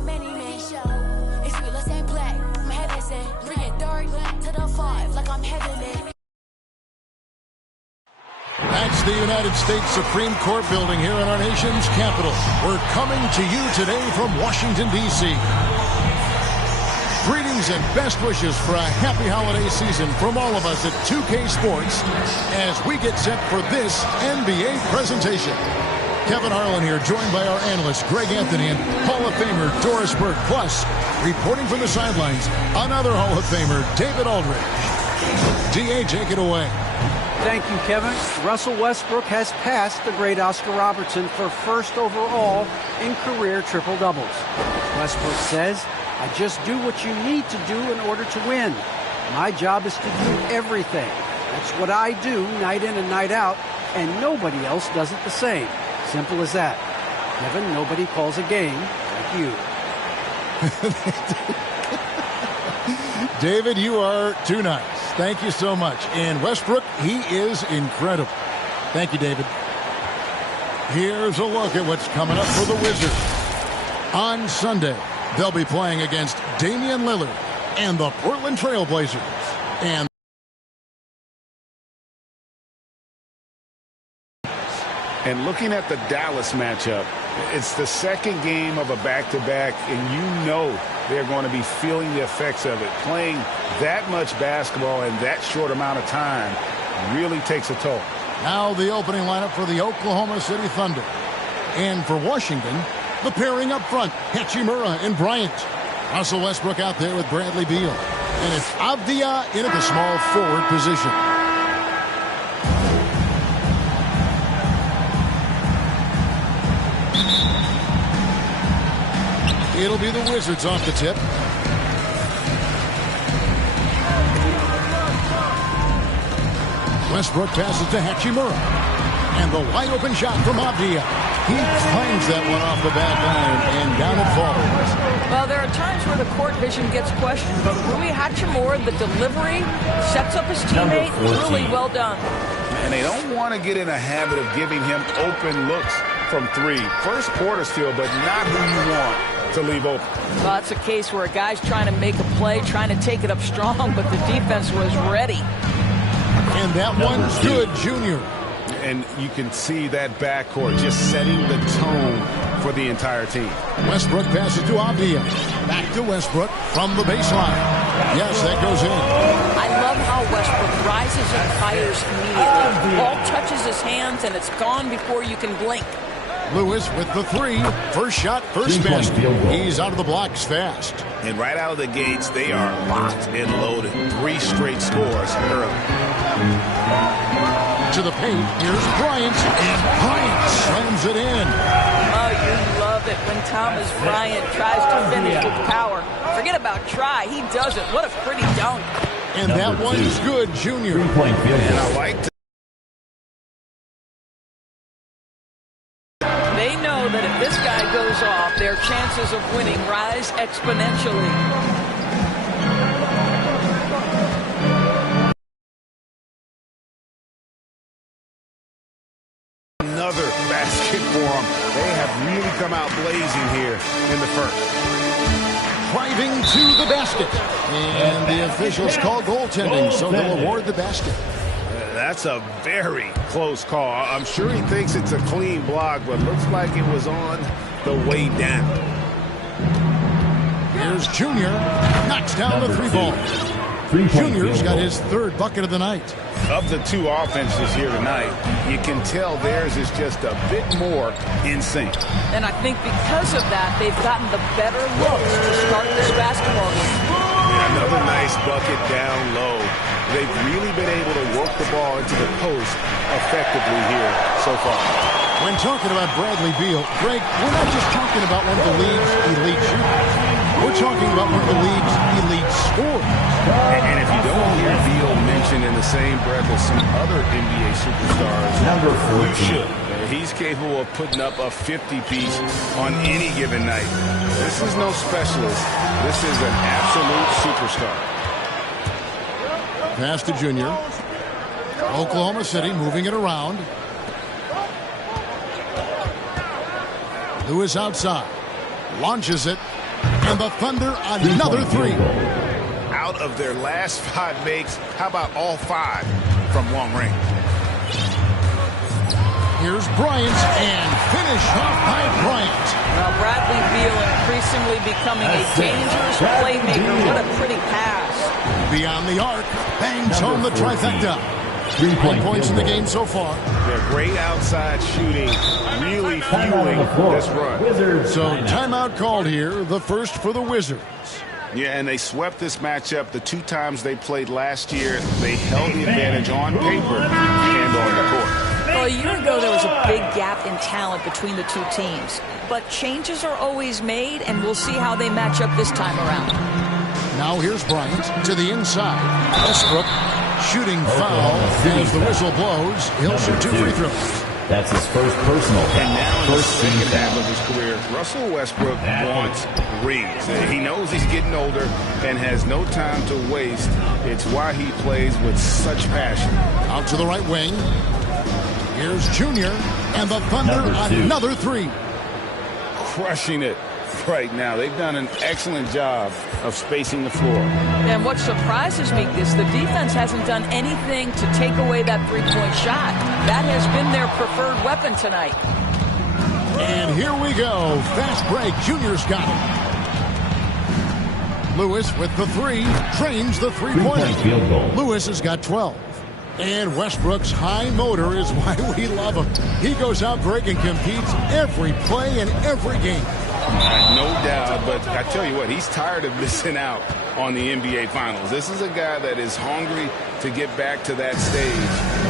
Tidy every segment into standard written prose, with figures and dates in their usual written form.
my many men show. It's real, and black. My head is in. Bring it dark to the 5 like I'm heavenly. That's the United States Supreme Court building here in our nation's capital. We're coming to you today from Washington, D.C. Greetings and best wishes for a happy holiday season from all of us at 2K Sports as we get set for this NBA presentation. Kevin Harlan here, joined by our analyst Greg Anthony and Hall of Famer Doris Burke. Plus, reporting from the sidelines, another Hall of Famer, David Aldridge. D.A., take it away. Thank you, Kevin. Russell Westbrook has passed the great Oscar Robertson for first overall in career triple-doubles. Westbrook says, I just do what you need to do in order to win. My job is to do everything. That's what I do night in and night out, and nobody else does it the same. Simple as that. Kevin, nobody calls a game like you. David, you are too nice. Thank you so much. And Westbrook, he is incredible. Thank you, David. Here's a look at what's coming up for the Wizards. On Sunday, they'll be playing against Damian Lillard and the Portland Trail Blazers. And looking at the Dallas matchup, it's the second game of a back-to-back, and you know they're going to be feeling the effects of it. Playing that much basketball in that short amount of time really takes a toll. Now the opening lineup for the Oklahoma City Thunder. And for Washington, the pairing up front, Hachimura and Bryant. Russell Westbrook out there with Bradley Beal. And it's Avdia in at the small forward position. It'll be the Wizards off the tip. Westbrook passes to Hachimura. And the wide open shot from Avdia. He finds that one off the back line, and down it falls. Well, there are times where the court vision gets questioned, but Rui Hachimura, the delivery, sets up his teammate. Really well done. And they don't want to get in a habit of giving him open looks from three. First quarter still, but not who you want to leave open. Well, that's a case where a guy's trying to make a play, trying to take it up strong, but the defense was ready. And that one's good, Junior. And you can see that backcourt just setting the tone for the entire team. Westbrook passes to Avdia. Back to Westbrook from the baseline. Yes, that goes in. I love how Westbrook rises and fires immediately. Ball touches his hands, and it's gone before you can blink. Lewis with the three. First shot, first basket. He's out of the blocks fast. And right out of the gates, they are locked and loaded. 3 straight scores early. To the paint, here's Bryant, and Bryant slams it in. Oh, you love it when Thomas Bryant tries to finish with power. Forget about try, he does it. What a pretty dunk. And that one's good, Junior. And I like to. They know that if this guy goes off, their chances of winning rise exponentially. Another basket for them. They have really come out blazing here in the first. Driving to the basket. And the officials call goaltending, so they'll award the basket. That's a very close call. I'm sure he thinks it's a clean block, but looks like it was on the way down. Here's Junior. Knocks down the 3-ball. Junior's got his 3rd bucket of the night. Of the 2 offenses here tonight, you can tell theirs is just a bit more in sync. And I think because of that, they've gotten the better looks to start this basketball game. And another nice bucket down low. They've really been able to work the ball into the post effectively here so far. When talking about Bradley Beal, Greg, we're not just talking about one of the league's elite shooters. We're talking about one of the league's elite scorers. And if you don't hear Beal mentioned in the same breath as some other NBA superstars, number 14. You should. He's capable of putting up a 50-piece on any given night. This is no specialist. This is an absolute superstar. Pass to Junior. Oklahoma City moving it around. Lewis outside. Launches it. And the Thunder, another three. Out of their last 5 makes, how about all 5 from long range? Here's Bryant, and finish off by Bryant. Well, Bradley Beal increasingly becoming a dangerous playmaker. What a pretty pass. Beyond the arc, bangs home the trifecta. 3 points in the game so far. They're great outside shooting, really fueling this run. So timeout called here, the first for the Wizards. Yeah, and they swept this matchup the 2 times they played last year. They held the advantage on paper and on the court. Well, a year ago, there was a big gap in talent between the 2 teams. But changes are always made, and we'll see how they match up this time around. Now here's Bryant to the inside. Westbrook shooting foul as the whistle blows. He'll shoot 2 free throws. That's his first personal foul. And now in the second half of his career, Russell Westbrook wants rings. He knows he's getting older and has no time to waste. It's why he plays with such passion. Out to the right wing. Here's Junior, and the Thunder, another three. Crushing it right now. They've done an excellent job of spacing the floor. And what surprises me is the defense hasn't done anything to take away that three-point shot. That has been their preferred weapon tonight. And here we go. Fast break. Junior's got it. Lewis with the three. Trains the three-pointer. Field goal. Lewis has got 12. And Westbrook's high motor is why we love him. He goes out break and competes every play in every game. No doubt, but I tell you what, he's tired of missing out on the NBA Finals. This is a guy that is hungry to get back to that stage.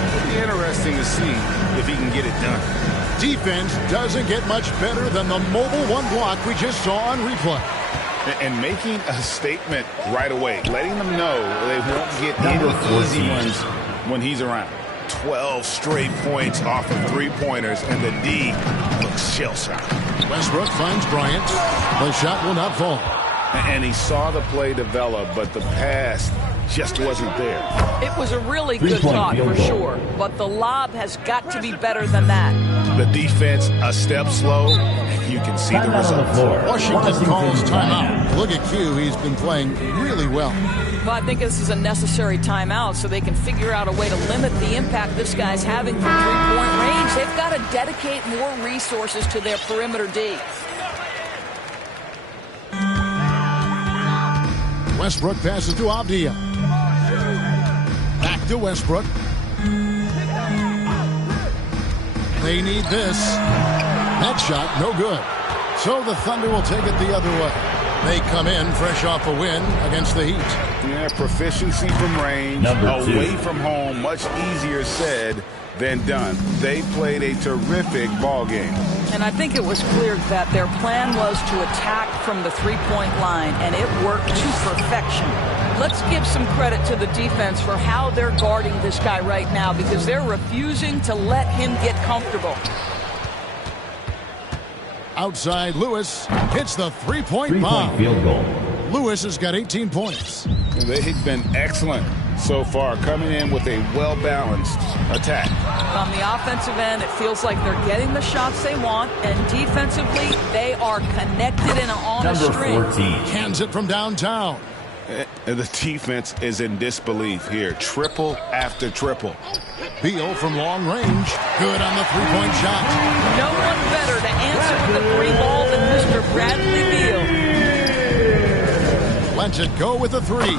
It'll be interesting to see if he can get it done. Defense doesn't get much better than the mobile one block we just saw on replay. And making a statement right away, letting them know they won't get any easy ones when he's around. 12 straight points off of three-pointers, and the D looks shell-shocked. Westbrook finds Bryant. The shot will not fall. And he saw the play develop, but the pass just wasn't there. It was a really good thought for sure, but the lob has got to be better than that. The defense a step slow, and you can see the results. Washington calls timeout. Look at Q. He's been playing really well. Well, I think this is a necessary timeout so they can figure out a way to limit the impact this guy's having from three-point range. They've got to dedicate more resources to their perimeter D. Westbrook passes to Avdia. Back to Westbrook. They need this. That shot, no good. So the Thunder will take it the other way. They come in fresh off a win against the Heat. Yeah, proficiency from range, away from home, much easier said than done. They played a terrific ball game. And I think it was clear that their plan was to attack from the three-point line, and it worked to perfection. Let's give some credit to the defense for how they're guarding this guy right now, because they're refusing to let him get comfortable. Outside, Lewis hits the three-point bomb. Field goal. Lewis has got 18 points. They've been excellent so far, coming in with a well-balanced attack. On the offensive end, it feels like they're getting the shots they want, and defensively, they are connected and on a string. 14. Hands it from downtown. The defense is in disbelief here. Triple after triple. Beal from long range. Good on the three-point shot. No one better to answer with the three ball than Mr. Bradley Beal. Lets it go with the three.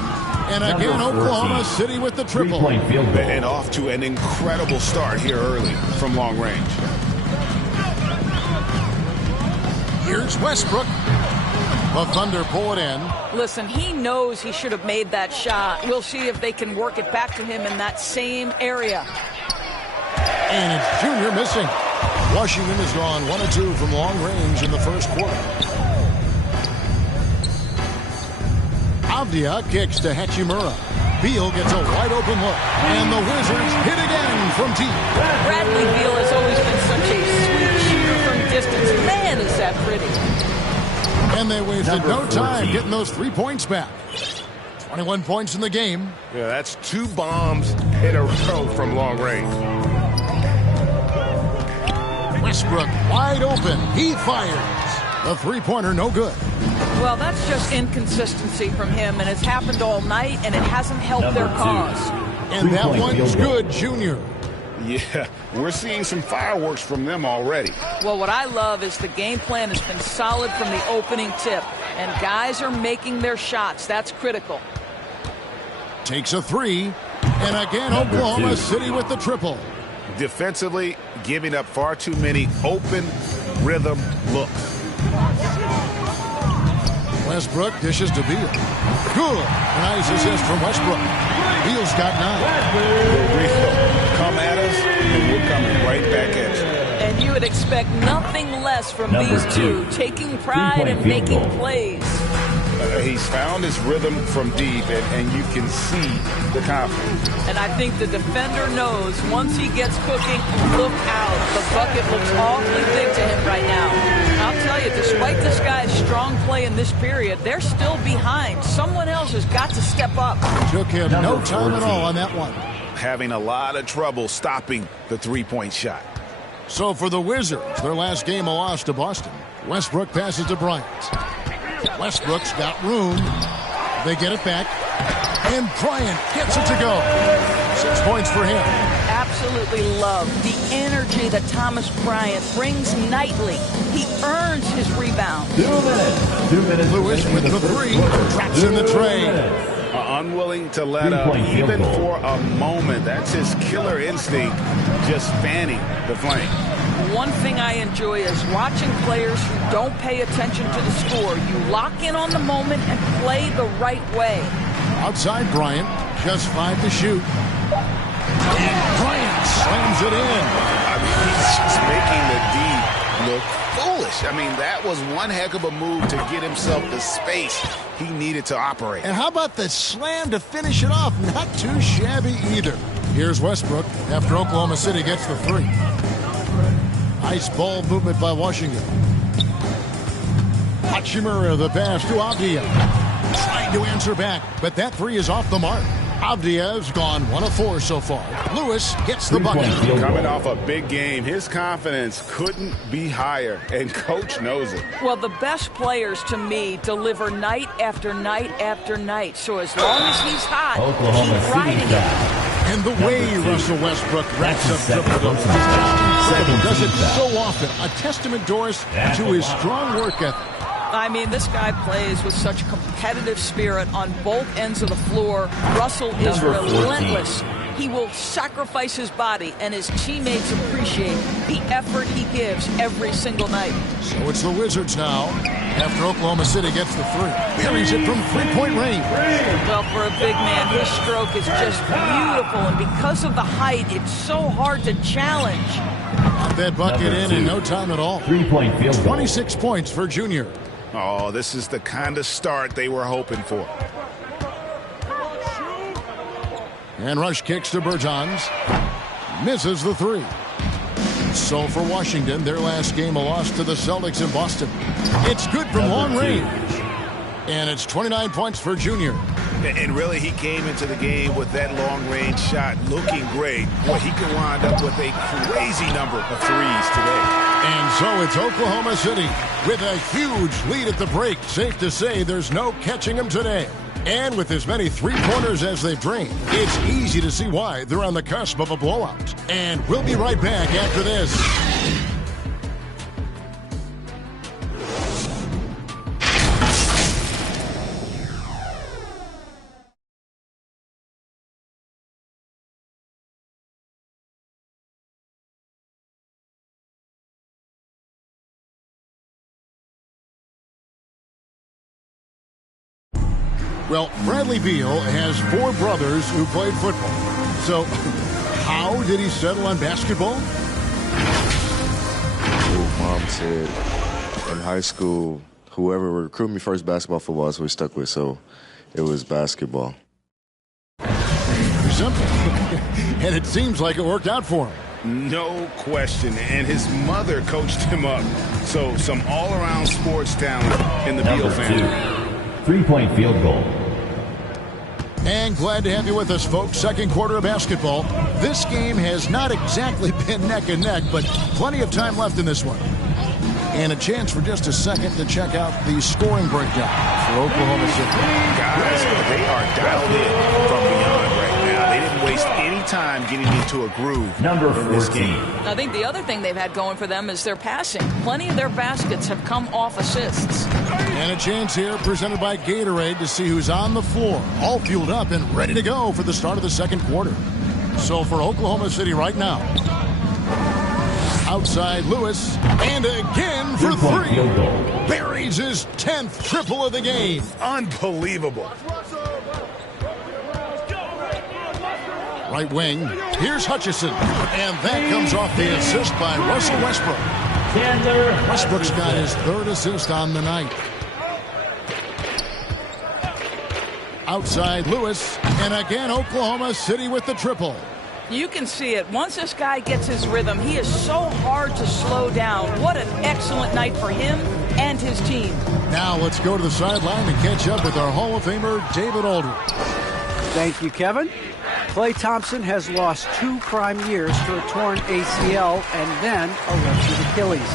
And again, Oklahoma City with the triple. Three-point field goal. And off to an incredible start here early from long range. Here's Westbrook. The Thunder pull it in. Listen, he knows he should have made that shot. We'll see if they can work it back to him in that same area. And it's Junior missing. Washington has gone 1 of 2 from long range in the first quarter. Avdia kicks to Hachimura. Beal gets a wide open look. And the Wizards hit again from deep. Bradley Beal has always been such a sweet shooter from distance. Man, is that pretty. And they wasted no time getting those 3 points back. 21 points in the game. Yeah, that's 2 bombs in a row from long range. Westbrook wide open. He fires. The three-pointer, no good. Well, that's just inconsistency from him, and it's happened all night, and it hasn't helped their cause. And that one's good, Junior. Yeah, we're seeing some fireworks from them already. Well, what I love is the game plan has been solid from the opening tip, and guys are making their shots. That's critical. Takes a three, and again, Oklahoma City with the triple. Defensively, giving up far too many open rhythm looks. Westbrook dishes to Beal. Good. Nice assist from Westbrook. Beal's got 9. For real. Come at us, and we're coming right back at you. And you would expect nothing less from these two, taking pride and making plays. He's found his rhythm from deep, and you can see the confidence. And I think the defender knows once he gets cooking, look out. The bucket looks awfully big to him right now. I'll tell you, despite this guy's strong play in this period, they're still behind. Someone else has got to step up. Took him no time at all on that one. Having a lot of trouble stopping the three-point shot. So for the Wizards, their last game a loss to Boston. Westbrook passes to Bryant. Westbrook's got room. They get it back. And Bryant gets it to go. 6 points for him. Absolutely love the energy that Thomas Bryant brings nightly. He earns his rebound. 2 minutes. 2 minutes. Lewis with the three. Traps in the tray. Unwilling to let up even for a moment. That's his killer instinct, just fanning the flame. One thing I enjoy is watching players who don't pay attention to the score. You lock in on the moment and play the right way. Outside Bryant, just 5 to shoot. And Bryant slams it in. I mean, he's just making the D look foolish. I mean, that was one heck of a move to get himself the space he needed to operate. And how about the slam to finish it off? Not too shabby either. Here's Westbrook after Oklahoma City gets the three. Nice ball movement by Washington. Hachimura the pass to Avdia. Trying to answer back, but that three is off the mark. Avdia's gone 1 of 4 so far. Lewis gets the bucket. Coming off a big game, his confidence couldn't be higher, and coach knows it. Well, the best players to me deliver night after night after night. So as long as he's hot, keep riding him. And the way Russell Westbrook racks up triple-doubles does it so often. A testament, Doris, to his strong work ethic. I mean, this guy plays with such competitive spirit on both ends of the floor. Russell is relentless. He will sacrifice his body, and his teammates appreciate the effort he gives every single night. So it's the Wizards now, after Oklahoma City gets the three. Buries it from three-point range. Well, for a big man, his stroke is just beautiful, and because of the height, it's so hard to challenge. Got that bucket in no time at all. 3-point field goal. 26 points for Junior. Oh, this is the kind of start they were hoping for. And Rush kicks to Bertans. Misses the three. So for Washington, their last game a loss to the Celtics in Boston. It's good from long range. And it's 29 points for Junior. And really, he came into the game with that long-range shot looking great. Boy, he could wind up with a crazy number of threes today. And so it's Oklahoma City with a huge lead at the break. Safe to say there's no catching them today. And with as many three-pointers as they've drained, it's easy to see why they're on the cusp of a blowout. And we'll be right back after this. Well, Bradley Beal has 4 brothers who played football. So, how did he settle on basketball? Mom said in high school, whoever would recruit me first, basketball, football is what we stuck with. So, it was basketball. Simple. And it seems like it worked out for him. No question. And his mother coached him up. So, some all-around sports talent in the Beal family. 3-point field goal. And glad to have you with us, folks. Second quarter of basketball. This game has not exactly been neck and neck, but plenty of time left in this one. And a chance for just a second to check out the scoring breakdown for Oklahoma City. Guys, they are dialed in from beyond right now. They didn't waste any time getting into a groove in this game. I think the other thing they've had going for them is their passing. Plenty of their baskets have come off assists. And a chance here presented by Gatorade to see who's on the floor, all fueled up and ready to go for the start of the second quarter. So for Oklahoma City right now, outside Lewis, and again for three. Buries his 10th triple of the game. Unbelievable. Right wing, here's Hutchison, and that comes off the assist by Russell Westbrook. Westbrook's got his 3rd assist on the night. Outside Lewis, and again Oklahoma City with the triple. You can see it. Once this guy gets his rhythm, he is so hard to slow down. What an excellent night for him and his team. Now let's go to the sideline and catch up with our Hall of Famer, David Aldridge. Thank you, Kevin. Klay Thompson has lost 2 prime years to a torn ACL and then a ruptured Achilles.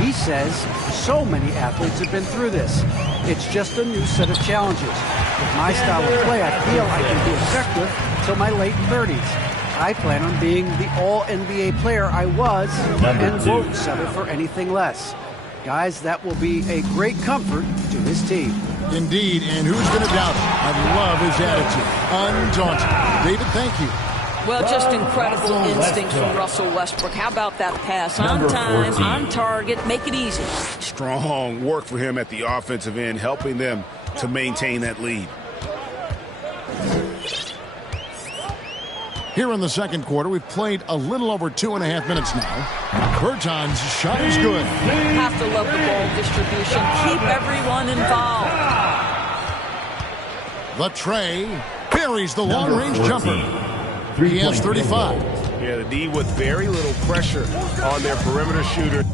He says so many athletes have been through this. It's just a new set of challenges. With my style of play, I feel I can be effective till my late 30s. I plan on being the all-NBA player I was and won't settle for anything less. Guys, that will be a great comfort to his team. Indeed, and who's going to doubt it? I love his attitude. Undaunted. David, thank you. Well, just incredible instinct from Russell Westbrook. How about that pass? On time, on target, make it easy. Strong work for him at the offensive end, helping them to maintain that lead. Here in the second quarter, we've played a little over 2.5 minutes now. Berton's shot is good. Have to love the ball distribution. Keep everyone involved. The tray buries the long-range jumper. He has 35. Yeah, the D with very little pressure on their perimeter shooter.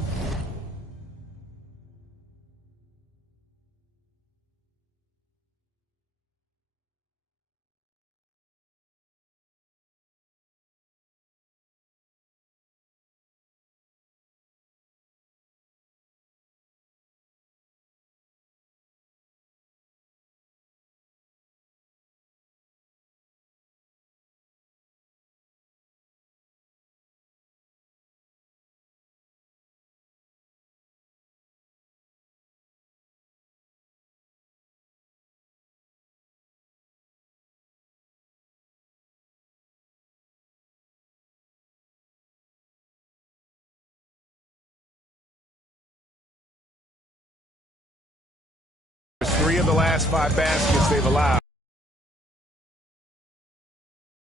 Three of the last 5 baskets they've allowed.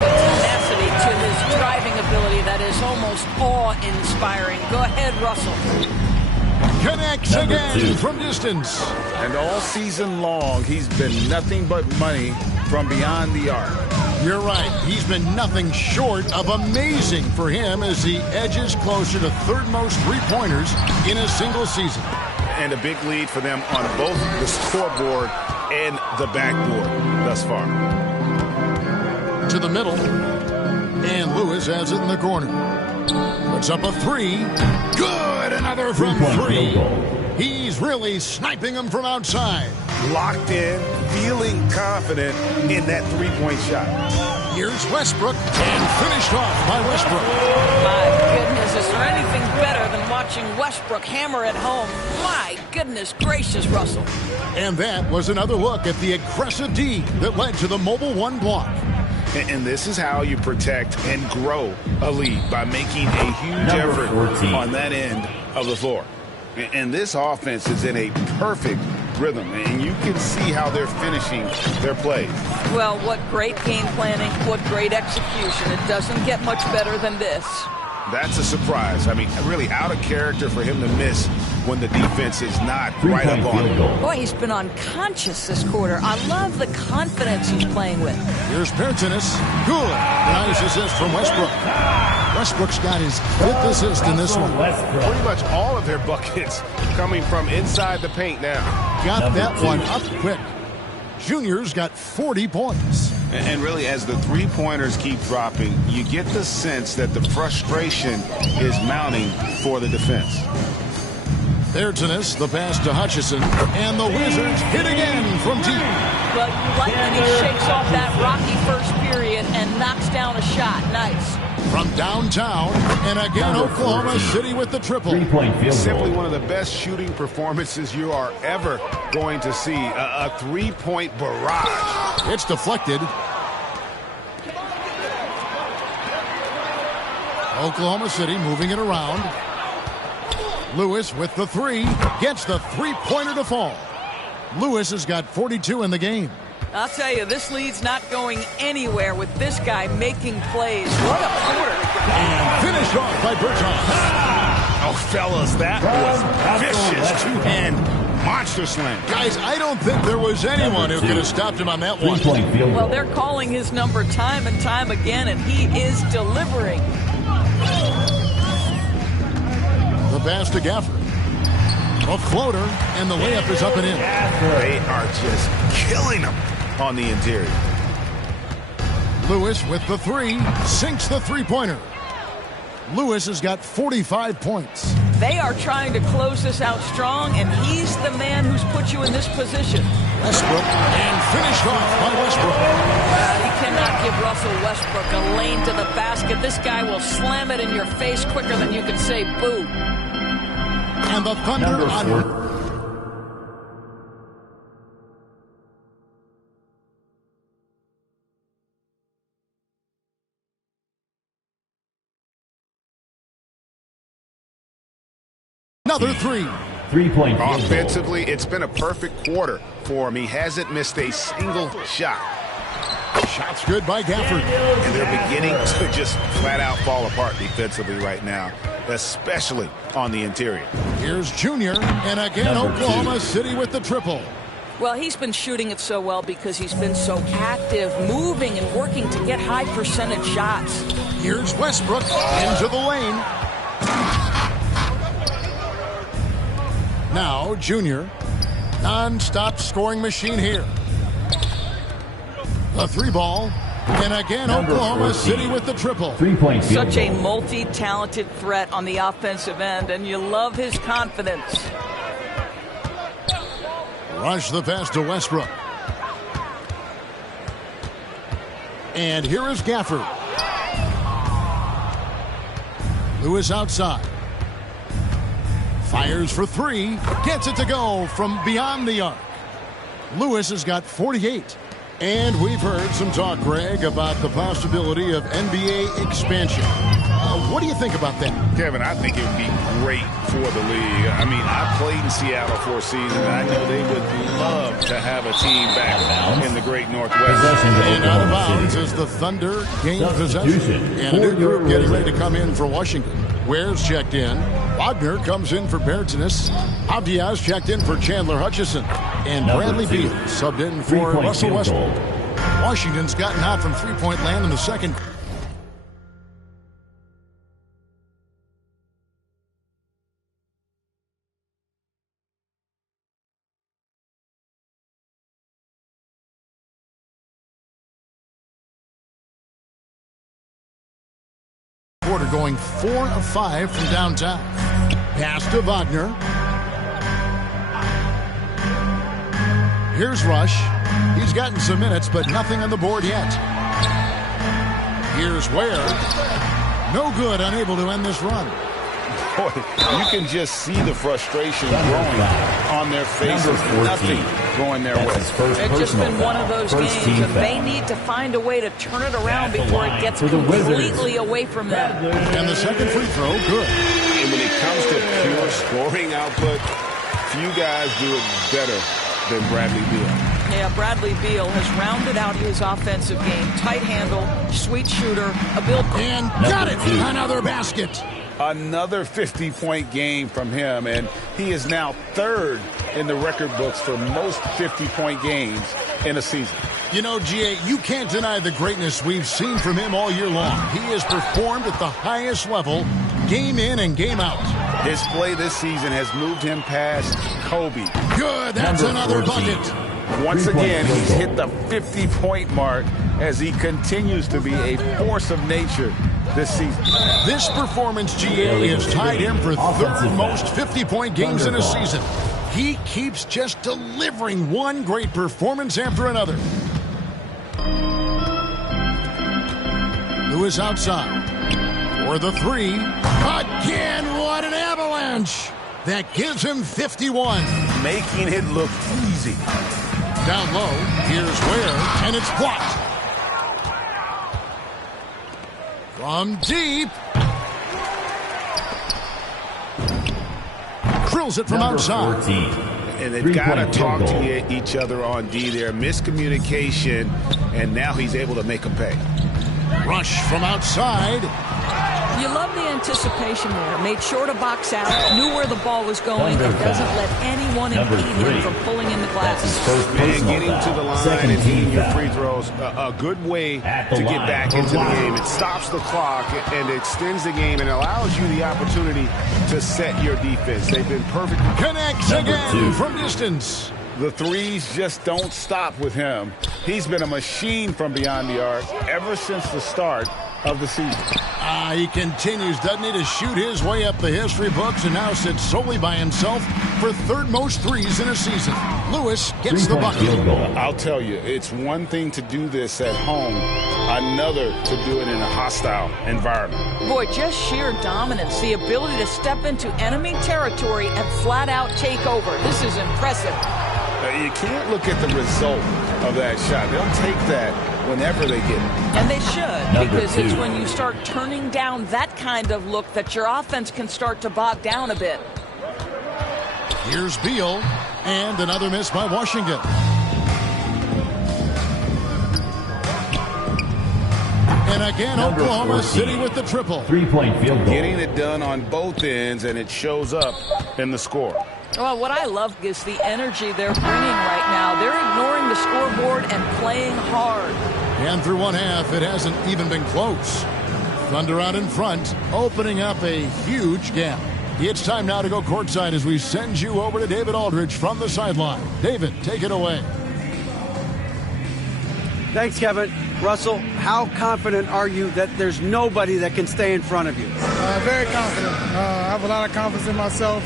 Tenacity to his driving ability that is almost awe-inspiring. Go ahead, Russell. Connects again from distance. And all season long, he's been nothing but money from beyond the arc. You're right. He's been nothing short of amazing for him as he edges closer to 3rd most three-pointers in a single season. And a big lead for them on both the scoreboard and the backboard thus far. To the middle. And Lewis has it in the corner. Puts up a 3. Good! Another from 3. He's really sniping them from outside. Locked in, feeling confident in that 3-point shot. Here's Westbrook, and finished off by Westbrook. My goodness, is there anything better than watching Westbrook hammer at home? My goodness gracious, Russell. And that was another look at the aggressive D that led to the mobile 1 block. And this is how you protect and grow a lead, by making a huge effort on that end of the floor. And this offense is in a perfect rhythm, and you can see how they're finishing their plays. Well, what great game planning, what great execution. It doesn't get much better than this. That's a surprise. I mean, really out of character for him to miss when the defense is not right up on him. Boy, he's been unconscious this quarter. I love the confidence he's playing with. Here's Bertonis. Good. Nice assist from Westbrook. Westbrook's got his 5th assist in this one. Pretty much all of their buckets coming from inside the paint now. Got that one up quick. Junior's got 40 points. And really, as the 3-pointers keep dropping, you get the sense that the frustration is mounting for the defense. Bertinus, the pass to Hutchison, and the Wizards hit again from deep. But you like that he shakes off that rocky first period and knocks down a shot. Nice. From downtown, and again Oklahoma City with the triple. 3-point field Simply goal. one of the best shooting performances you are ever going to see. A three-point barrage. It's deflected. Oklahoma City moving it around. Lewis with the three, gets the three-pointer to fall. Lewis has got 42 in the game. I'll tell you, this lead's not going anywhere with this guy making plays. What a quarter. And finished off by Bertans. Oh, fellas, that was vicious two-hand monster slam. Guys, I don't think there was anyone who could have stopped him on that one. 3-point field Well, goal. they're calling his number time and time again, and he is delivering. The pass to Gafford. A floater, and the layup is up and in. They are just killing him on the interior. Lewis with the three, sinks the three-pointer. Lewis has got 45 points. They are trying to close this out strong, and he's the man who's put you in this position. Westbrook, and finished off by Westbrook. You cannot give Russell Westbrook a lane to the basket. This guy will slam it in your face quicker than you can say boo. And the Thunder on. Another three. 3-point field goal. Offensively, it's been a perfect quarter for him. He hasn't missed a single shot. Shots good by Gafford. And they're beginning to just flat out fall apart defensively right now, especially on the interior. Here's Junior, and again Number Oklahoma two. City with the triple. Well, he's been shooting it so well because he's been so active, moving and working to get high percentage shots. Here's Westbrook into the lane. Now Junior, non-stop scoring machine here. The three ball, and again Number Oklahoma 14. City with the triple. 3-point field Such a goal. multi-talented threat on the offensive end, and you love his confidence. Rush the pass to Westbrook. And here is Gafford. Lewis outside. Fires for three. Gets it to go from beyond the arc. Lewis has got 48. And we've heard some talk, Greg, about the possibility of NBA expansion. What do you think about that? Kevin, I think it would be great for the league. I mean, I played in Seattle for a season, and I know they would love to have a team back in the great Northwest. Possession to And out of Oklahoma bounds City. as the Thunder gain Substitution possession. And a new for group your getting ready to Wizards. come in for Washington. Ware's checked in. Wagner comes in for Bertinus. Abdias checked in for Chandler Hutchison. And Number Bradley two. Beal subbed in for 3-point Russell field Westbrook. goal. Washington's gotten hot from three-point land in the second. Quarter going 4 of 5 from downtown. Pass to Wagner. Here's Rush. He's gotten some minutes, but nothing on the board yet. Here's Ware. No good, unable to end this run. Boy, you can just see the frustration growing on their faces. Number 14. Nothing going their That's way. his first It's just personal been one of foul. those First games team that they foul. need to find a way to turn it around At the before line it gets for the completely Wizards. away from them. And the second free throw, good. And when it comes to pure scoring output, few guys do it better than Bradley Beal. Yeah, Bradley Beal has rounded out his offensive game. Tight handle, sweet shooter, ability. And got it! Another basket. Another 50-point game from him, and he is now third in the record books for most 50-point games in a season. You know, G.A., you can't deny the greatness we've seen from him all year long. He has performed at the highest level, game in and game out. His play this season has moved him past Kobe. Good, that's Number another 14. bucket. Once 3-point again, field he's goal. hit the 50-point mark as he continues to be a force of nature this season. This performance, GA, has tied him for third most 50-point games in a season. He keeps just delivering one great performance after another. Lewis outside for the three. Again, what an avalanche! That gives him 51. Making it look easy. Down low, here's Ware, and it's blocked. From deep. Drills it from outside. 14. And they've got to talk to each other on D there. Miscommunication, and now he's able to make a pay. Rush from outside. You love the anticipation there. Made sure to box out, knew where the ball was going, and doesn't let anyone impede him from pulling in the glass. And getting to the line and hitting your free throws, a good way to get back into the game. It stops the clock and extends the game and allows you the opportunity to set your defense. They've been perfect. Connects again from distance. The threes just don't stop with him. He's been a machine from beyond the arc ever since the start of the season. He continues, doesn't he, to shoot his way up the history books and now sits solely by himself for third most threes in a season. Lewis gets the bucket. I'll tell you, it's one thing to do this at home, another to do it in a hostile environment. Boy, just sheer dominance, the ability to step into enemy territory and flat out take over. This is impressive. You can't look at the result of that shot. They'll take that whenever they get it. And they should, because it's when you start turning down that kind of look that your offense can start to bog down a bit. Here's Beal, and another miss by Washington. And again, Oklahoma City with the triple. 3-point field goal. Getting it done on both ends, and it shows up in the score. Well, what I love is the energy they're bringing right now. They're ignoring the scoreboard and playing hard. And through one half, it hasn't even been close. Thunder out in front, opening up a huge gap. It's time now to go courtside as we send you over to David Aldridge from the sideline. David, take it away. Thanks, Kevin. Russell, how confident are you that there's nobody that can stay in front of you? Very confident. I have a lot of confidence in myself.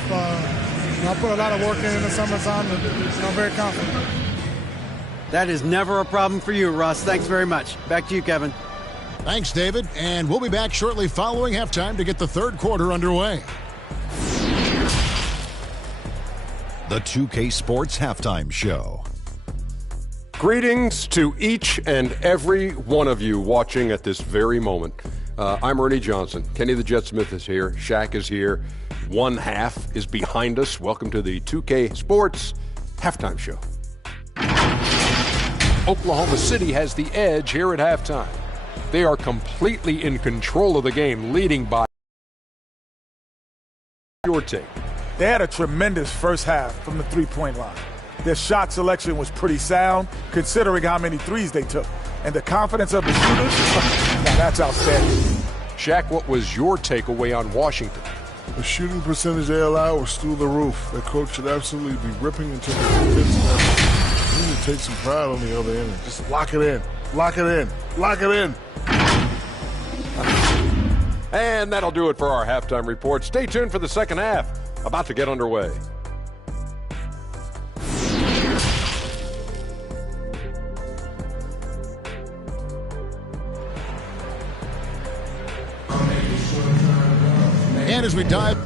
I put a lot of work in the summertime, and I'm very confident. That is never a problem for you, Russ. Thanks very much. Back to you, Kevin. Thanks, David. And we'll be back shortly following halftime to get the third quarter underway. The 2K Sports Halftime Show. Greetings to each and every one of you watching at this very moment. I'm Ernie Johnson. Kenny the Jet Smith is here. Shaq is here. One half is behind us. Welcome to the 2K Sports Halftime Show. Oklahoma City has the edge here at halftime. They are completely in control of the game, leading by your take. They had a tremendous first half from the three-point line. Their shot selection was pretty sound, considering how many threes they took. And the confidence of the shooters, now that's outstanding. Shaq, what was your takeaway on Washington? The shooting percentage they allowed was through the roof. The coach should absolutely be ripping into the defense. You need to take some pride on the other end. Just lock it in. Lock it in. Lock it in. And that'll do it for our halftime report. Stay tuned for the second half. About to get underway. And as we dive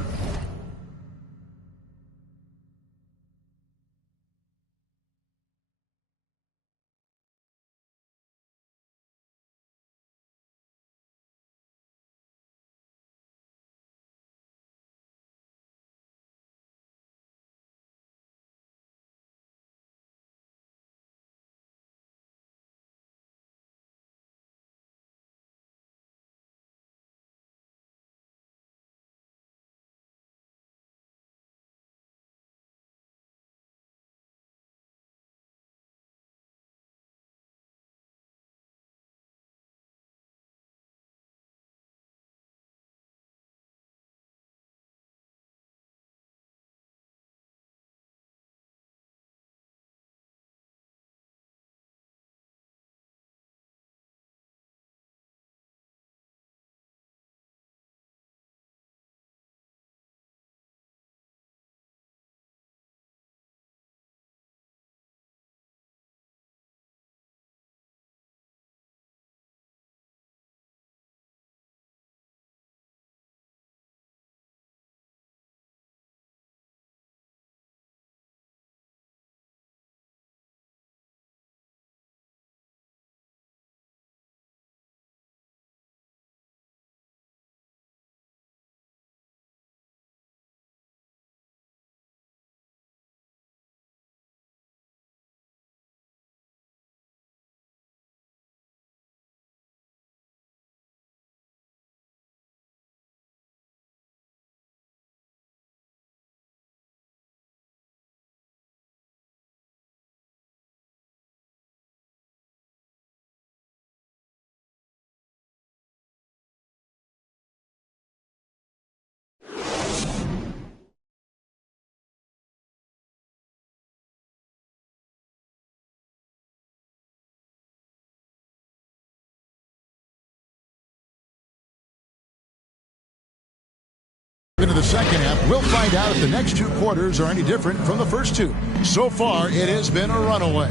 the second half. We'll find out if the next two quarters are any different from the first two. So far, it has been a runaway.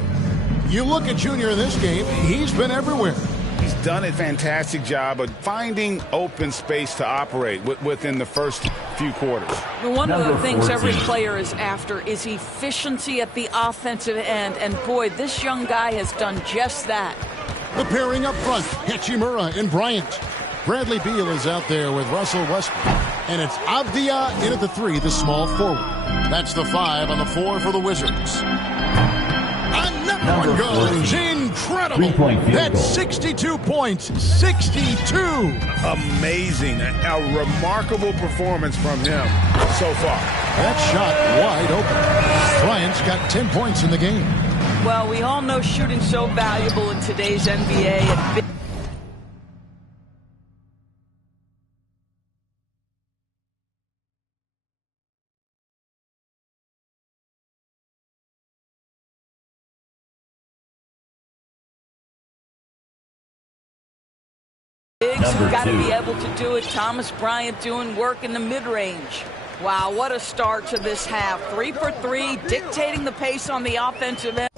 You look at Junior in this game, he's been everywhere. He's done a fantastic job of finding open space to operate within the first few quarters. One of the things every player is after is efficiency at the offensive end. And, boy, this young guy has done just that. The pairing up front, Hachimura and Bryant. Bradley Beal is out there with Russell Westbrook. And it's Avdia in at the 3, the small forward. That's the 5 on the 4 for the Wizards. Another one goes. Incredible. That's 62 points. 62. Amazing. A remarkable performance from him so far. That shot wide open. Bryant's got 10 points in the game. Well, we all know shooting's so valuable in today's NBA. Got to be able to do it. Thomas Bryant doing work in the mid-range. Wow, what a start to this half. 3 for 3, dictating the pace on the offensive end.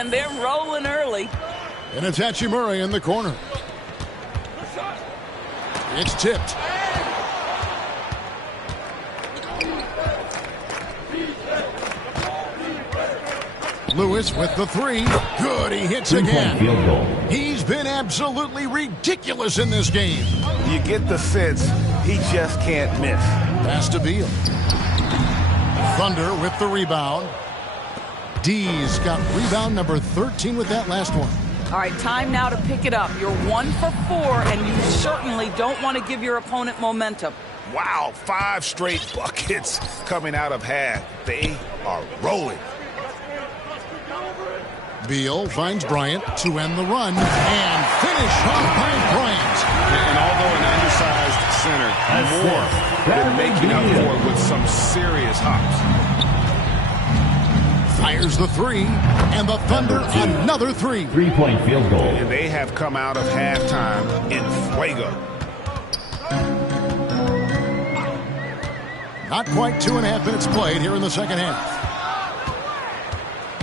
And they're rolling early. And it's Hachimura in the corner. It's tipped. Lewis with the 3. Good, he hits again. He's been absolutely ridiculous in this game. You get the sense he just can't miss. Pass to Beal. Thunder with the rebound. D's got rebound number 13 with that last one. All right, time now to pick it up. You're 1 for 4, and you certainly don't want to give your opponent momentum. Wow, 5 straight buckets coming out of half. They are rolling. Beal finds Bryant to end the run and finish off by Bryant. And although an undersized center, more than making up for it with some serious hops. Fires the 3, and the Thunder another 3. 3-point field goal. And they have come out of halftime in fuego. Not quite 2.5 minutes played here in the second half.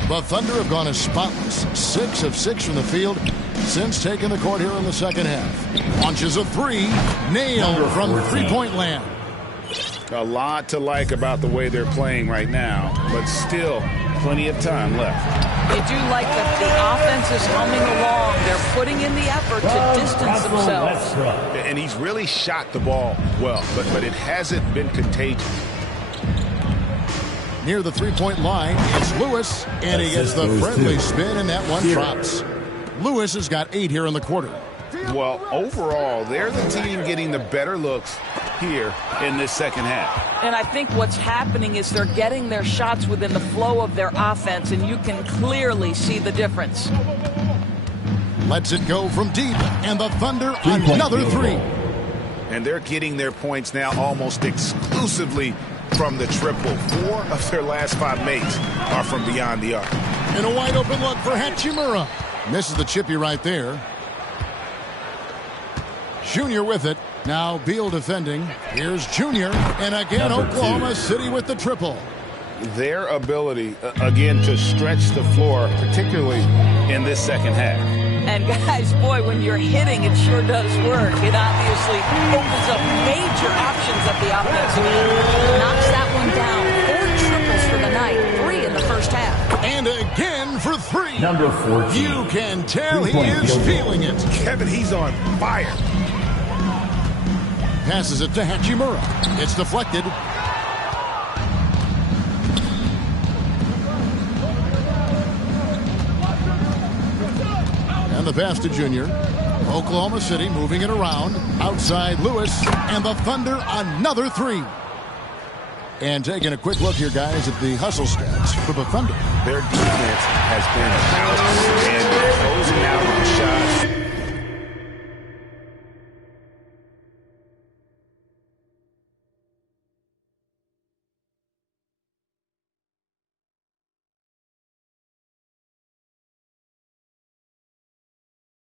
The Thunder have gone as spotless, 6 of 6 from the field since taking the court here in the second half. Launches a 3, nailed from three-point land. A lot to like about the way they're playing right now, but still plenty of time left. You do like that the offense is humming along. They're putting in the effort to distance themselves. And he's really shot the ball well, but it hasn't been contagious. Near the three-point line, it's Lewis, and he gets the friendly spin, and that one drops. Lewis has got 8 here in the quarter. Well, overall, they're the team getting the better looks here in this second half. And I think what's happening is they're getting their shots within the flow of their offense, and you can clearly see the difference. Lets it go from deep, and the Thunder another 3. And they're getting their points now almost exclusively from the triple. 4 of their last 5 makes are from beyond the arc. And a wide open look for Hachimura. Misses the chippy right there. Junior with it. Now Beal defending. Here's Junior. And again, Oklahoma City with the triple. Their ability, again, to stretch the floor, particularly in this second half. And guys, boy, when you're hitting, it sure does work. It obviously opens up major options at the offensive end. Knocks that one down. 4 triples for the night. 3 in the first half. And again for 3. Number 14. You can tell he is feeling it. Kevin, he's on fire. passes it to Hachimura. It's deflected. And the pass to Junior. Oklahoma City moving it around. Outside Lewis. And the Thunder another three. And taking a quick look here, guys, at the hustle stats for the Thunder. Their defense has been outstanding, closing out on shots.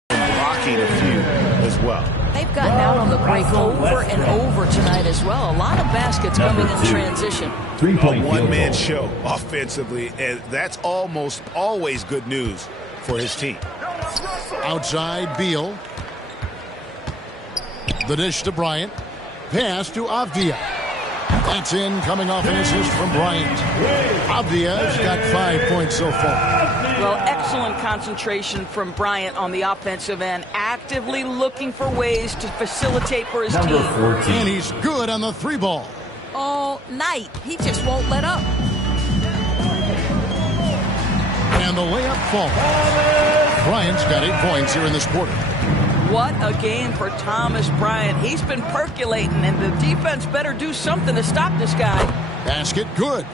Blocking a few as well. They've gotten out on the break over and over tonight as well. A lot of baskets coming in transition. A one-man show offensively, and that's almost always good news for his team. Outside Beal. The dish to Bryant. Pass to Avdia. That's in, coming off an assist from Bryant. Avdia's got 5 points so far. Well, excellent concentration from Bryant on the offensive end, actively looking for ways to facilitate for his team. And he's good on the three ball. All night. He just won't let up. And the layup falls. Bryant's got 8 points here in this quarter. What a game for Thomas Bryant. He's been percolating, and the defense better do something to stop this guy. Basket good.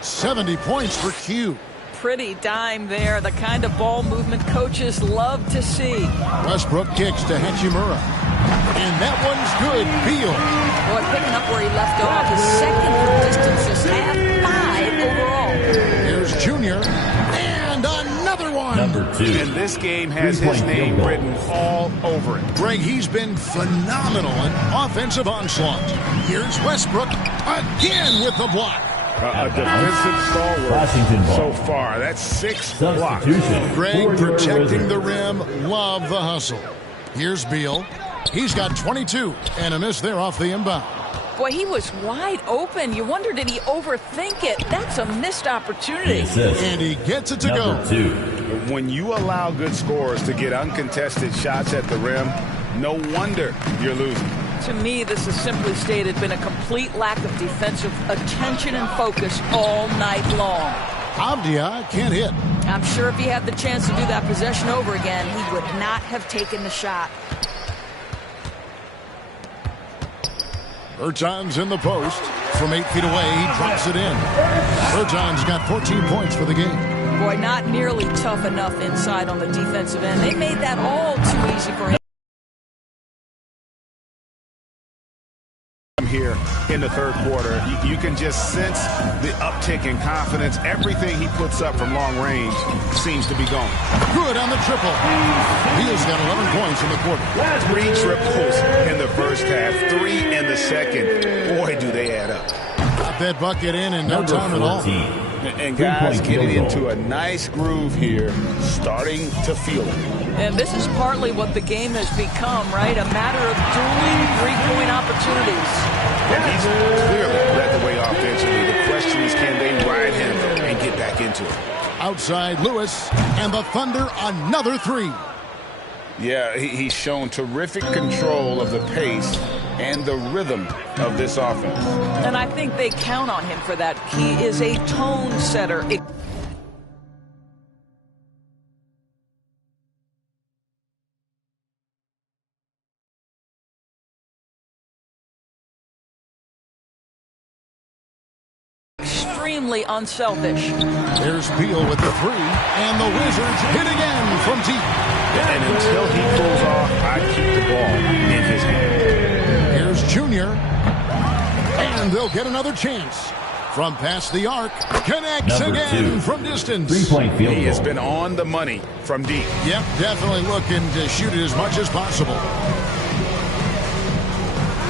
70 points for Q. Pretty dime there, the kind of ball movement coaches love to see. Westbrook kicks to Hachimura. And that one's good. Beal. Boy, picking up where he left off. His second from distance this half, 5 overall. Here's Junior. And another one. Number 2. And this game has his name written all over it. Greg, he's been phenomenal in offensive onslaught. Here's Westbrook again with the block. A defensive stalwart so far. That's 6 blocks. Greg protecting the rim. Love the hustle. Here's Beal. He's got 22 and a miss there off the inbound. Boy, he was wide open. You wonder, did he overthink it? That's a missed opportunity. And he gets it to go. When you allow good scorers to get uncontested shots at the rim, no wonder you're losing. To me, this has simply stated been a complete lack of defensive attention and focus all night long. Avdia can't hit. I'm sure if he had the chance to do that possession over again, he would not have taken the shot. Berton's in the post. From 8 feet away, he drops it in. Berton's got 14 points for the game. Boy, not nearly tough enough inside on the defensive end. They made that all too easy for him. Here in the third quarter, you can just sense the uptick in confidence. Everything he puts up from long range seems to be going. Good on the triple. Beal's got 11 points in the quarter. 3 triples in the first half, 3 in the second. Boy, do they add up. Got that bucket in no time at all. And guys getting into a nice groove here, starting to feel it. And this is partly what the game has become, right? A matter of dueling three-point opportunities. And he's clearly led the way offensively. The question is, can they ride him and get back into it? Outside Lewis, and the Thunder another 3. Yeah, he's shown terrific control of the pace and the rhythm of this offense. And I think they count on him for that. He is a tone setter. Extremely unselfish. There's Beal with the 3, and the Wizards hit again from deep. And until he pulls off, I keep the ball in his hand. Here's Junior, and they'll get another chance. From past the arc, connects again from distance. 3-point field goal. He has been on the money from deep. Yep, definitely looking to shoot it as much as possible.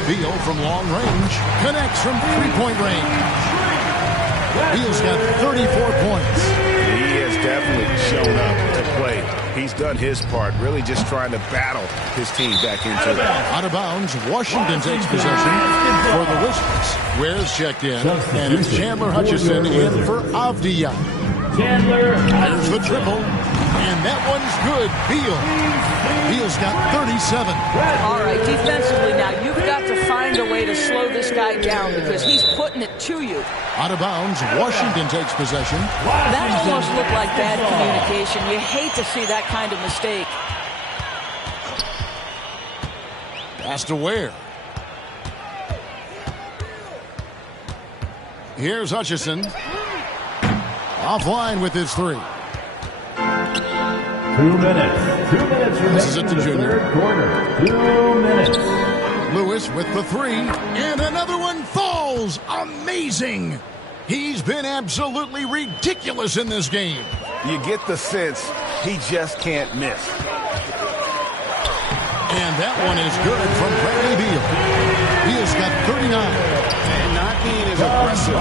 Beal from long range, connects from 3-point range. Beal's got 34 points. He has definitely shown up to play. He's done his part, really just trying to battle his team back into it. Out of bounds, Washington takes possession for the Wizards. Ware's checked in, and it's Chandler Hutchison in for Avdia. Chandler. There's the triple, And that one's good. Beal's got 37. All right, defensively now, you've got to find a way to slow this guy down because he's putting it to you. Out of bounds, Washington takes possession. That almost looked like bad communication. You hate to see that kind of mistake. Pass to Ware. Here's Hutchison. Offline with his three. 2 minutes. 2 minutes remaining. This is it to Junior. Third quarter. 2 minutes. Lewis with the three. And another one falls. Amazing. He's been absolutely ridiculous in this game. You get the sense he just can't miss. And that one is good from Bradley Beal. Beal's got 39. And not being as aggressive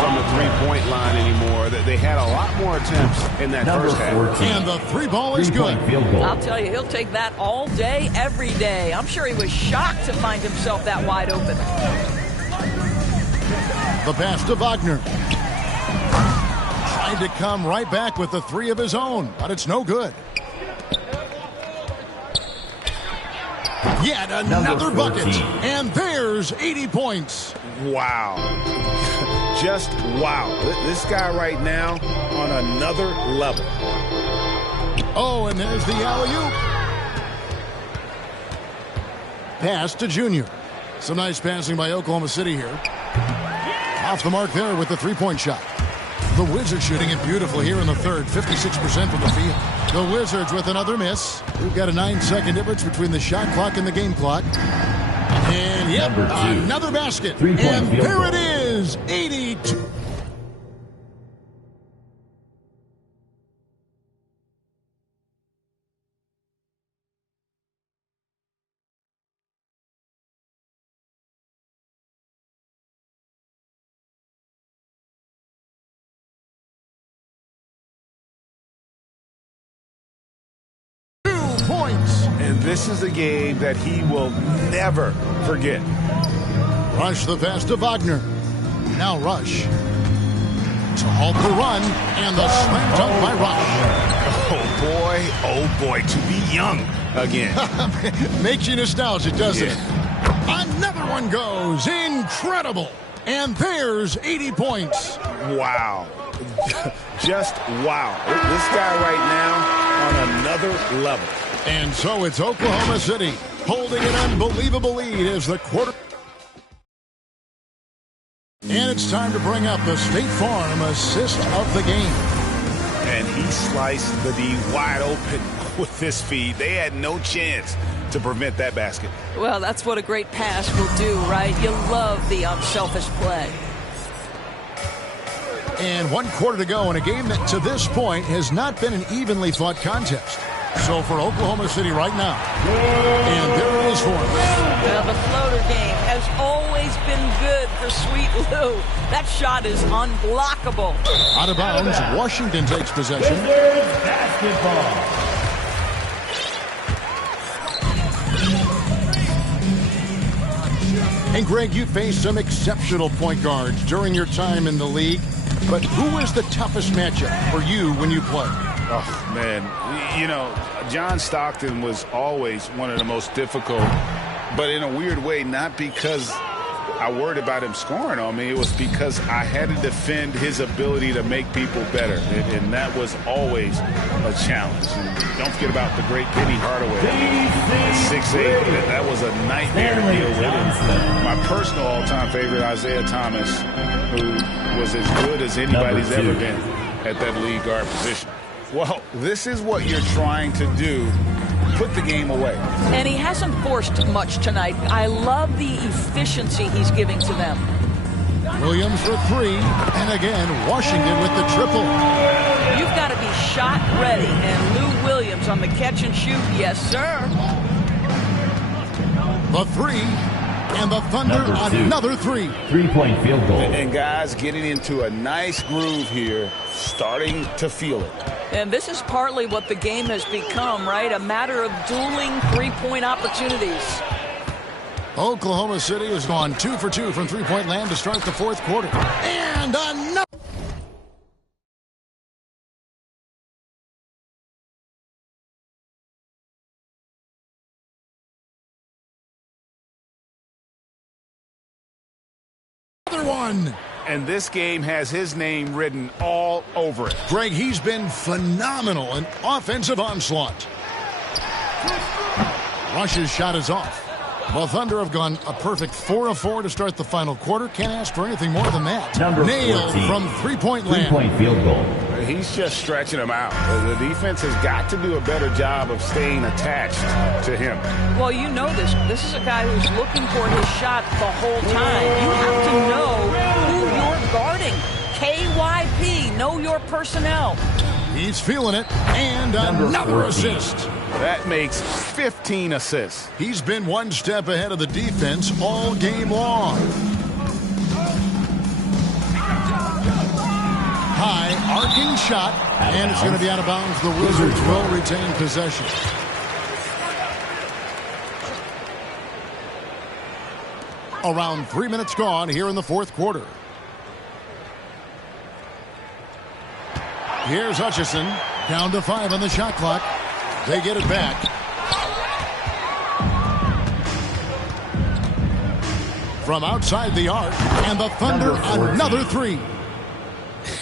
from the three-point line anymore. They had a lot more attempts in that first half. 14. And the three ball is good. Field goal. I'll tell you, he'll take that all day, every day. I'm sure he was shocked to find himself that wide open. The pass to Wagner. Trying to come right back with the three of his own, but it's no good. Yet another bucket. And there's 80 points. Wow. Just wow. This guy right now on another level. Oh, and there's the alley-oop. Pass to Junior. Some nice passing by Oklahoma City here. Off the mark there with the three-point shot. The Wizards shooting it beautifully here in the third. 56% from the field. The Wizards with another miss. We've got a 9-second difference between the shot clock and the game clock. And yep, another basket. And there it is. 82. Points. And this is a game that he will never forget. Rush the pass to Wagner. Now Rush. To halt the run. And the slam dunk by Rush. Oh boy, to be young again. Makes you nostalgic, doesn't it? Another one goes. Incredible. And there's 80 points. Wow. Just wow. This guy right now on another level. And so it's Oklahoma City holding an unbelievable lead as the quarter. And it's time to bring up the State Farm assist of the game. And he sliced the D wide open with this feed. They had no chance to prevent that basket. Well, that's what a great pass will do, right? You love the unselfish play. And 1 quarter to go in a game that to this point has not been an evenly fought contest. So for Oklahoma City right now, and there it is for them. Well, the floater game has always been good for Sweet Lou. That shot is unblockable. Out of bounds, Washington takes possession. Basketball. And Greg, you faced some exceptional point guards during your time in the league. But who is the toughest matchup for you when you play? Oh, man. You know, John Stockton was always one of the most difficult, but in a weird way, not because I worried about him scoring on me. It was because I had to defend his ability to make people better, and that was always a challenge. And don't forget about the great Penny Hardaway at 6'8". That was a nightmare to deal with. And my personal all-time favorite, Isaiah Thomas, who was as good as anybody's ever been at that lead guard position. Well, this is what you're trying to do. Put the game away. And he hasn't forced much tonight. I love the efficiency he's giving to them. Williams for three. And again, Washington with the triple. You've got to be shot ready. And Lou Williams on the catch and shoot. Yes, sir. The three. And the Thunder, another three. 3-point field goal. And guys getting into a nice groove here, starting to feel it. And this is partly what the game has become, right? A matter of dueling three-point opportunities. Oklahoma City has gone 2 for 2 from three-point land to start the fourth quarter. And another. one. And this game has his name written all over it. Greg, he's been phenomenal in offensive onslaught. Rush's shot is off. The Thunder have gone a perfect 4 of 4 to start the final quarter. Can't ask for anything more than that. Nailed 14. from three-point land. Three-point field goal. He's just stretching him out. The defense has got to do a better job of staying attached to him. Well, you know this. This is a guy who's looking for his shot the whole time. You have to know who you're guarding. KYP, know your personnel. He's feeling it. And another assist. That makes 15 assists. He's been one step ahead of the defense all game long. High, arcing shot, and it's going to be out of bounds. The Wizards will retain possession. Around 3 minutes gone here in the fourth quarter. Here's Hutchison, down to 5 on the shot clock. They get it back. From outside the arc, and the Thunder another three.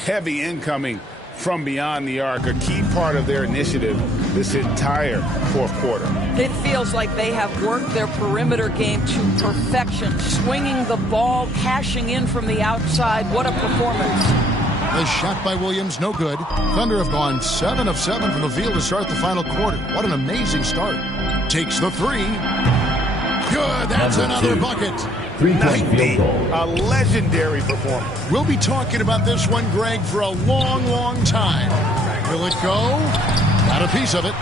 Heavy incoming from beyond the arc, a key part of their initiative this entire fourth quarter. It feels like they have worked their perimeter game to perfection, swinging the ball, cashing in from the outside. What a performance. The shot by Williams, no good. Thunder have gone 7 of 7 from the field to start the final quarter. What an amazing start. Takes the three. Good, that's another bucket. Three-point field goal. A legendary performance. We'll be talking about this one, Greg, for a long, long time. Will it go? Got a piece of it.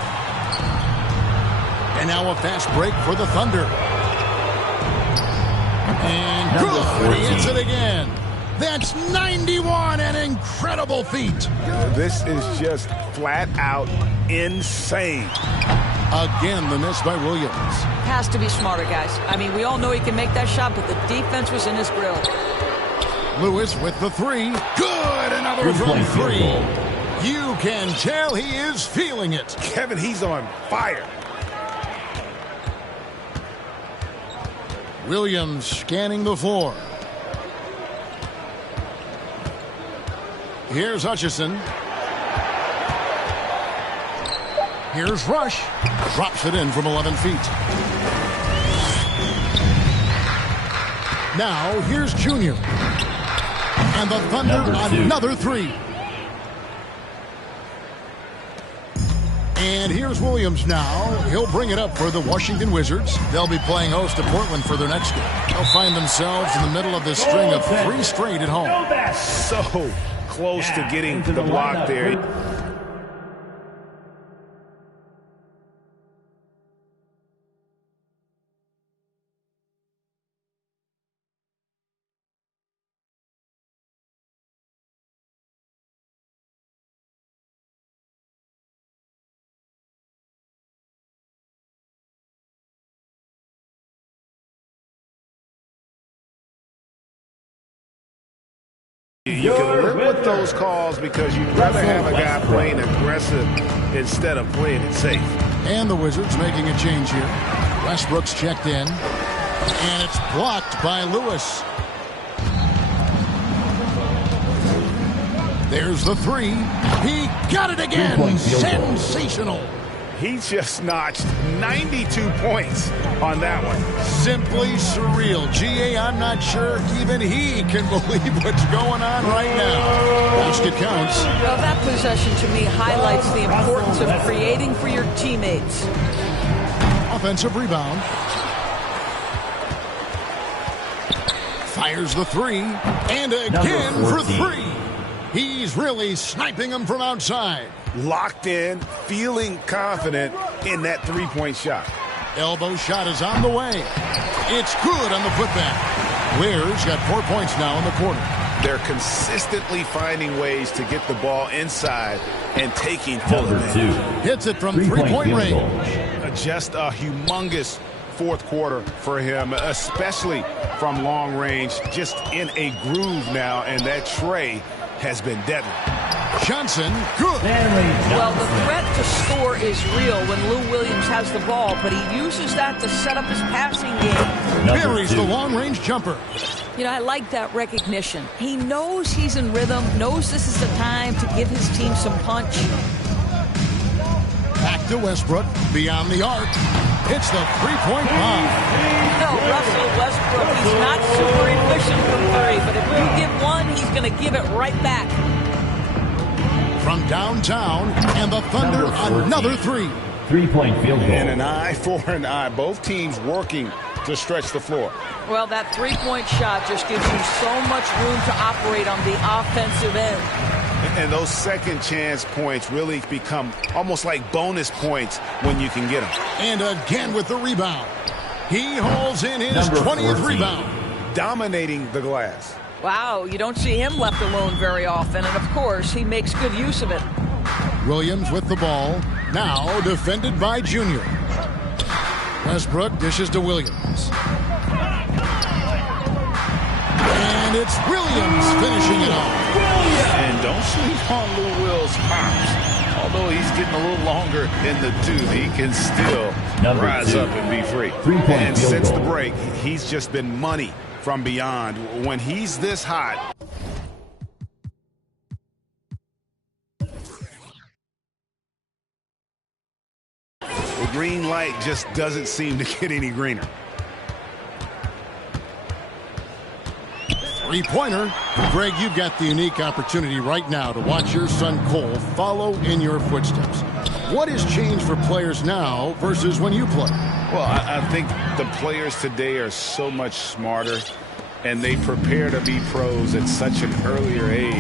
And now a fast break for the Thunder. And good, he hits it again. That's 91, an incredible feat. This is just flat out insane. Again, the miss by Williams. Has to be smarter, guys. I mean, we all know he can make that shot, but the defense was in his grill. Lewis with the three. Good, another from three. You can tell he is feeling it. Kevin, he's on fire. Williams scanning the floor. Here's Hutchison. Here's Rush. Drops it in from 11 feet. Now, here's Junior. And the Thunder another three. And here's Williams now. He'll bring it up for the Washington Wizards. They'll be playing host to Portland for their next game. They'll find themselves in the middle of this string of 3 straight at home. So close to getting the block there. You can live with those calls because you'd rather have a guy playing aggressive instead of playing it safe. And the Wizards making a change here. Westbrook's checked in. And it's blocked by Lewis. There's the three. He got it again. Sensational. He just notched 92 points on that one. Simply surreal. G.A., I'm not sure even he can believe what's going on right now. Basket counts. Well, that possession to me highlights the importance of creating for your teammates. Offensive rebound. Fires the three. And again for three. He's really sniping them from outside. Locked in, feeling confident in that three-point shot. Elbow shot is on the way. It's good on the putback. Ware's got 4 points now in the quarter. They're consistently finding ways to get the ball inside and taking full advantage. Hits it from three-point range. Just a humongous fourth quarter for him, especially from long range. Just in a groove now, and that tray has been deadly. Johnson, good. Well, the threat to score is real when Lou Williams has the ball, but he uses that to set up his passing game. Buries the long-range jumper. You know, I like that recognition. He knows he's in rhythm, knows this is the time to give his team some punch. Back to Westbrook, beyond the arc. Hits the three-point bomb. No, Russell Westbrook, he's not super efficient from three, but if you give one, he's going to give it right back. From downtown, and the Thunder another three. 3-point field goal. And an eye for an eye. Both teams working to stretch the floor. Well, that three-point shot just gives you so much room to operate on the offensive end. And those second chance points really become almost like bonus points when you can get them. And again with the rebound. He holds in his 20th rebound. Dominating the glass. Wow, you don't see him left alone very often, and of course, he makes good use of it. Williams with the ball, now defended by Junior. Westbrook dishes to Williams. And it's Williams finishing it off. And don't sleep on Lou Will's arms. Although he's getting a little longer in the tooth, he can still rise up and be free. 3-point and field since goal. the break, he's just been money from beyond. When he's this hot, the green light just doesn't seem to get any greener. Three-pointer. Greg, you've got the unique opportunity right now to watch your son Cole follow in your footsteps. What has changed for players now versus when you played? Well, I think the players today are so much smarter, and they prepare to be pros at such an earlier age.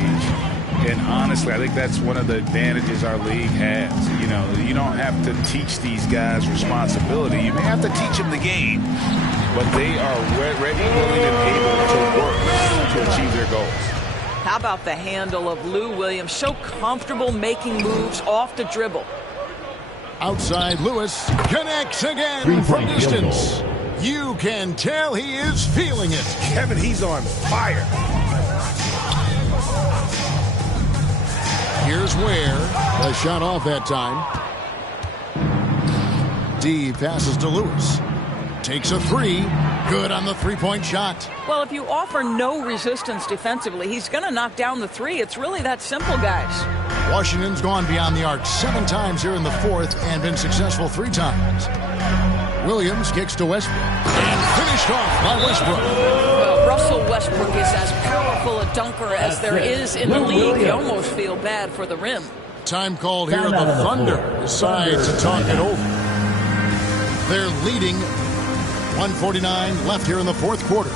And honestly, I think that's one of the advantages our league has. You know, you don't have to teach these guys responsibility. You may have to teach them the game, but they are ready, willing, and able to work to achieve their goals. How about the handle of Lou Williams? So comfortable making moves off the dribble. Outside, Lewis connects again from distance. You can tell he is feeling it. Kevin, he's on fire. Here's Ware. A shot off that time. D passes to Lewis. Takes a three. Good on the three-point shot. Well, if you offer no resistance defensively, he's going to knock down the three. It's really that simple, guys. Washington's gone beyond the arc 7 times here in the fourth and been successful 3 times. Williams kicks to Westbrook. And finished off by Westbrook. Well, Russell Westbrook is as powerful a dunker as there is in the league. You almost feel bad for the rim. Time called here. The Thunder decide to talk it over. They're leading. 1:49 left here in the fourth quarter.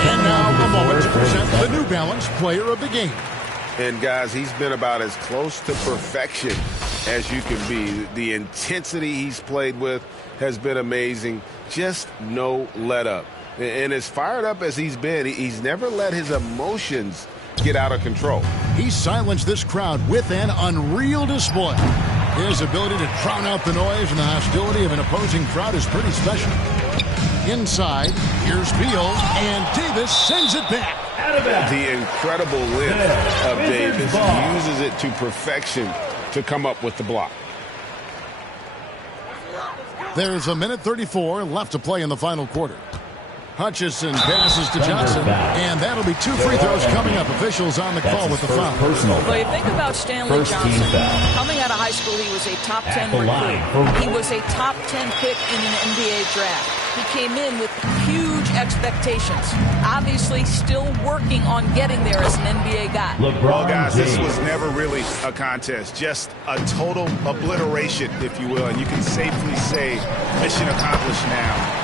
And now a moment to present the New Balance Player of the Game. And guys, he's been about as close to perfection as you can be. The intensity he's played with has been amazing. Just no let up. And as fired up as he's been, he's never let his emotions get out of control. He silenced this crowd with an unreal display. His ability to drown out the noise and the hostility of an opposing crowd is pretty special. Inside, here's Beal, and Davis sends it back. The incredible length of Davis. He uses it to perfection to come up with the block. There's 1:34 left to play in the final quarter. Hutchison passes to Johnson, and that'll be 2 free throws coming up. Officials on the call with the foul. Well, you think about Stanley Johnson. Coming out of high school, he was a top 10 recruit. He was a top 10 pick in an NBA draft. He came in with huge expectations. Obviously, still working on getting there as an NBA guy. Well, guys, this was never really a contest. Just a total obliteration, if you will. And you can safely say mission accomplished now.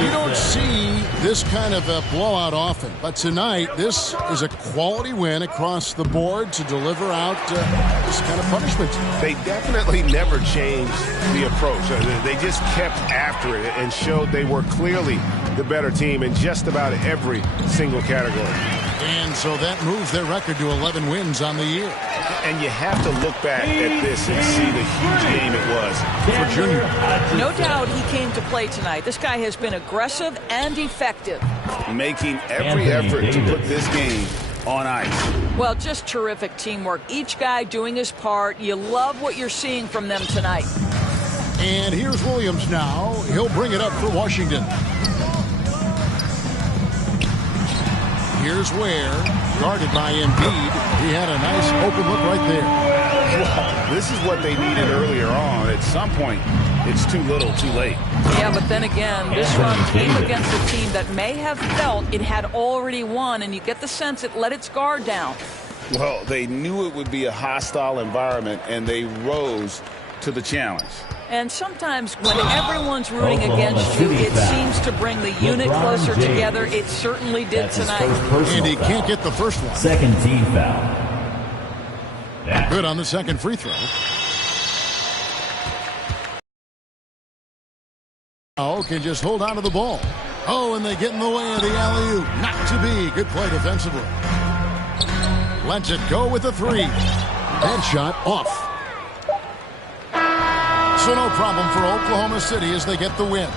You don't see this kind of a blowout often, but tonight this is a quality win across the board to deliver out this kind of punishment. They definitely never changed the approach. They just kept after it and showed they were clearly the better team in just about every single category. And so that moves their record to 11 wins on the year. And you have to look back at this and see the huge game it was for Junior. No doubt he came to play tonight. This guy has been aggressive and effective. Making every effort to put this game on ice. Well, just terrific teamwork. Each guy doing his part. You love what you're seeing from them tonight. And here's Williams now. He'll bring it up for Washington. Here's Ware, guarded by Embiid. He had a nice open look right there. Well, this is what they needed earlier on. At some point, it's too little, too late. Yeah, but then again, this run came against a team that may have felt it had already won, and you get the sense it let its guard down. Well, they knew it would be a hostile environment, and they rose to the challenge. And sometimes when everyone's rooting against you, it seems to bring the unit closer together. It certainly did tonight. And he can't get the first one. Second team foul. Good on the second free throw. Oh, can just hold on to the ball. Oh, and they get in the way of the alley-oop. Not to be. Good play defensively. Lets it go with the three. That shot off. So no problem for Oklahoma City as they get the win.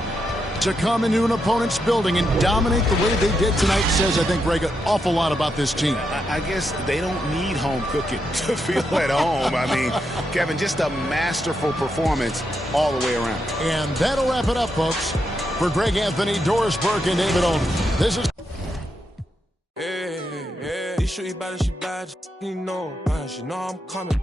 To come into an opponent's building and dominate the way they did tonight says, I think, Greg, an awful lot about this team. I guess they don't need home cooking to feel at home. I mean, Kevin, just a masterful performance all the way around. And that'll wrap it up, folks. For Greg Anthony, Doris Burke, and David Owen, this is... Hey, hey, hey. She bad, you know I'm coming.